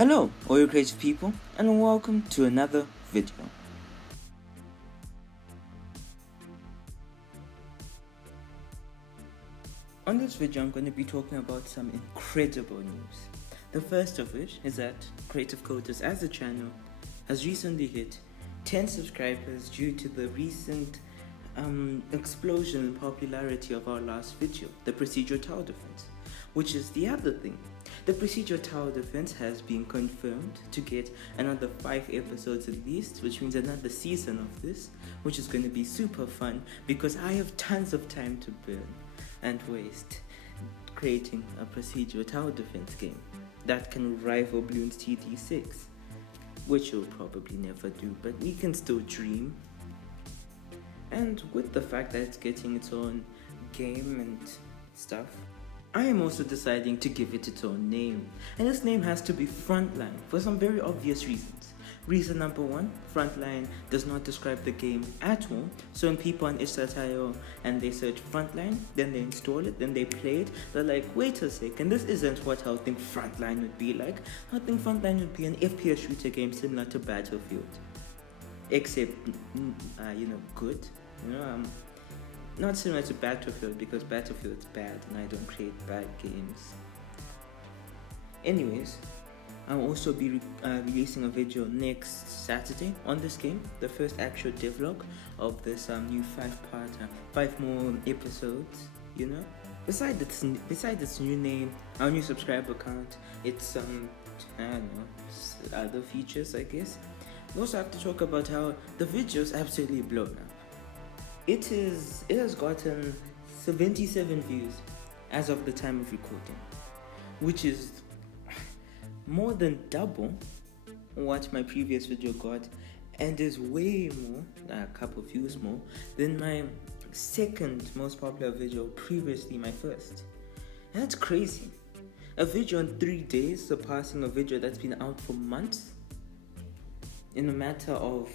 Hello, all you creative people, and welcome to another video. On this video, I'm going to be talking about some incredible news. The first of which is that Creative Coders as a channel has recently hit 10 subscribers due to the recent explosion in popularity of our last video, the Procedural Tower Defense, which is the other thing. The Procedural Tower Defense has been confirmed to get another 5 episodes at least, which means another season of this, which is going to be super fun because I have tons of time to burn and waste creating a Procedural Tower Defense game that can rival Bloons TD6, which we'll probably never do, but we can still dream. And with the fact that it's getting its own game and stuff, I am also deciding to give it its own name, and this name has to be Frontline for some very obvious reasons. Reason number one, Frontline does not describe the game at all, so when people on itch.io and they search Frontline, then they install it, then they play it, they're like, wait a second, this isn't what I think Frontline would be like. I think Frontline would be an FPS shooter game similar to Battlefield, except, good, not similar to Battlefield because Battlefield's bad and I don't create bad games. Anyways, I'll also be releasing a video next Saturday on this game, the first actual devlog of this new 5-part, 5 more episodes, Besides its new name, our new subscriber count, it's other features, I guess. We also have to talk about how the video's absolutely blown up. It has gotten 77 views as of the time of recording, which is more than double what my previous video got, and is way more, a couple views more, than my second most popular video, previously my first. And that's crazy. A video in 3 days surpassing a video that's been out for months in a matter of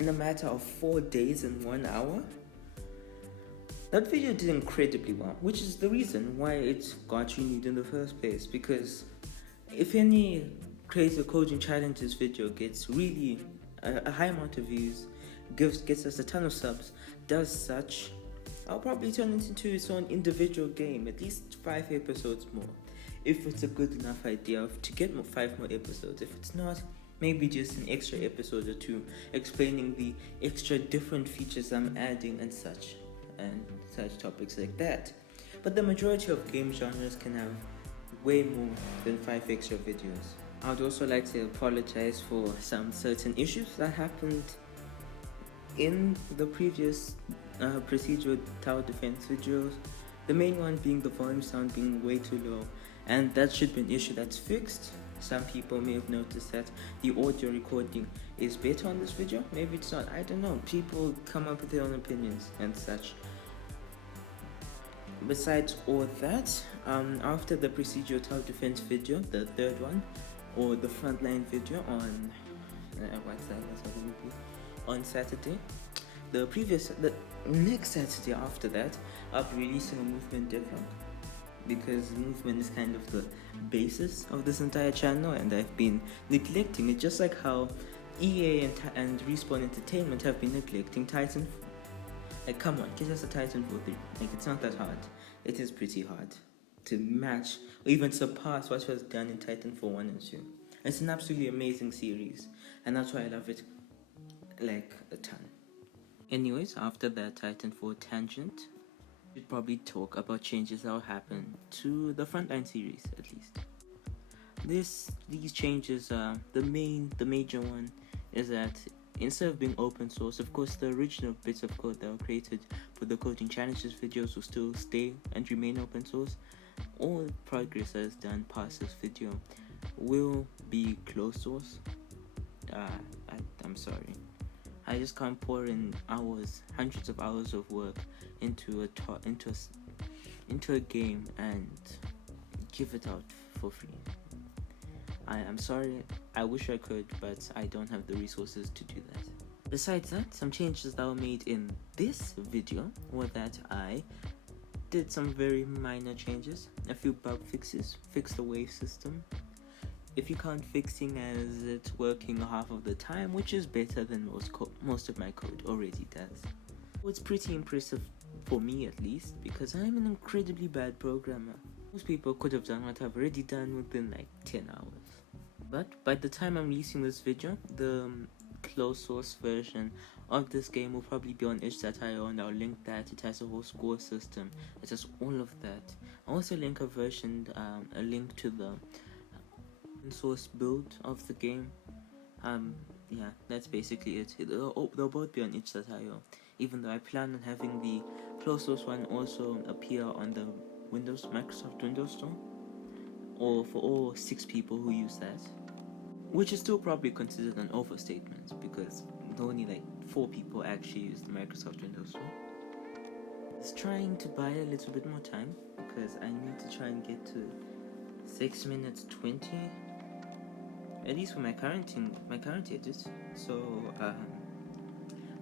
in a matter of 4 days and 1 hour. That video did incredibly well, which is the reason why it got renewed in the first place, because if any Creative Coding Challenges video gets really a high amount of views, gets us a ton of subs, does such, I'll probably turn it into its own individual game, at least 5 episodes more, if it's a good enough idea to get 5 more episodes. If it's not, maybe just an extra episode or 2 explaining the extra different features I'm adding and such topics like that. But the majority of game genres can have way more than 5 extra videos. I would also like to apologize for some certain issues that happened in the previous Procedural Tower Defense videos. The main one being the volume sound being way too low, and that should be an issue that's fixed. Some people may have noticed that the audio recording is better on this video. Maybe it's not, I don't know. People come up with their own opinions and such. Besides all that, after the Procedural Tower Defense video, the third one, or the Frontline video on on Saturday, the next Saturday after that, I'll be releasing a movement devlog, because movement is kind of the basis of this entire channel, and I've been neglecting it, just like how EA and Respawn Entertainment have been neglecting Titanfall. Like, come on, get us a Titanfall 3. Like, it's not that hard. It is pretty hard to match or even surpass what was done in Titanfall 1 and 2. It's an absolutely amazing series, and that's why I love it like a ton. Anyways, after that Titanfall tangent, we'd probably talk about changes that will happen to the Frontline series, at least. These changes, the major one is that instead of being open source, of course, the original bits of code that were created for the Coding Challenges videos will still stay and remain open source. All progress that is done past this video will be closed source. I'm sorry. I just can't pour in hundreds of hours of work into a game and give it out for free. I'm sorry, I wish I could, but I don't have the resources to do that. Besides that, some changes that were made in this video were that I did some very minor changes, a few bug fixes, fixed the wave system. If you count fixing as it working half of the time, which is better than most of my code already does. It's pretty impressive for me at least, because I'm an incredibly bad programmer. Most people could have done what I've already done within like 10 hours. But by the time I'm releasing this video, the closed source version of this game will probably be on itch.io, and I'll link that. It has a whole score system, it has all of that. I'll also link a link to the source build of the game. Yeah, that's basically it. They'll both be on itch.io, even though I plan on having the closed source one also appear on the Microsoft Windows Store, or for all 6 people who use that, which is still probably considered an overstatement because only like 4 people actually use the Microsoft Windows Store. Just trying to buy a little bit more time because I need to try and get to 6 minutes 20, at least for my current edit. So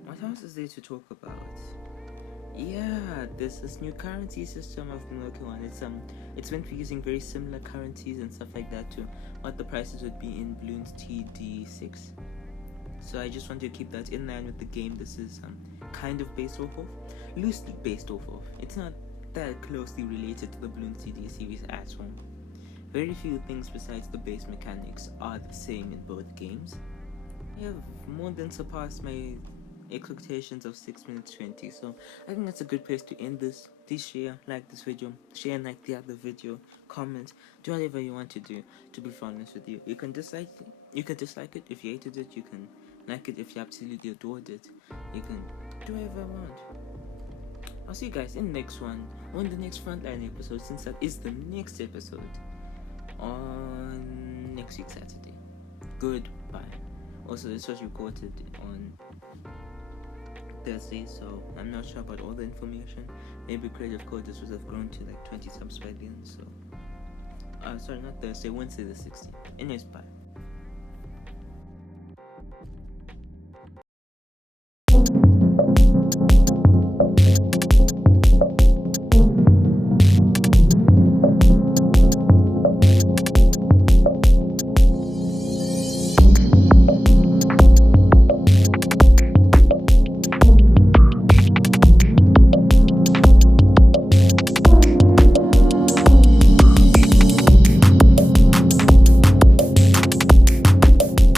what else is there to talk about? Yeah, there's this new currency system I've been working on. It's meant to be using very similar currencies and stuff like that to what the prices would be in Bloons TD6. So I just want to keep that in line with the game this is kind of based off of, loosely based off of. It's not that closely related to the Bloons TD series at all. Very few things besides the base mechanics are the same in both games. I have more than surpassed my expectations of 6 minutes 20, so I think that's a good place to end this. Please share, like this video, share and like the other video, comment, do whatever you want to do. To be honest with you, you can dislike it if you hated it, you can like it if you absolutely adored it, you can do whatever you want. I'll see you guys in the next one, on the next Frontline episode, since that is the next episode on next week Saturday. Goodbye. Also, this was recorded on Thursday, so I'm not sure about all the information. Maybe Creative Coders would have grown to like 20 subs by then, so sorry, not Thursday, Wednesday the 16th. Anyways, bye.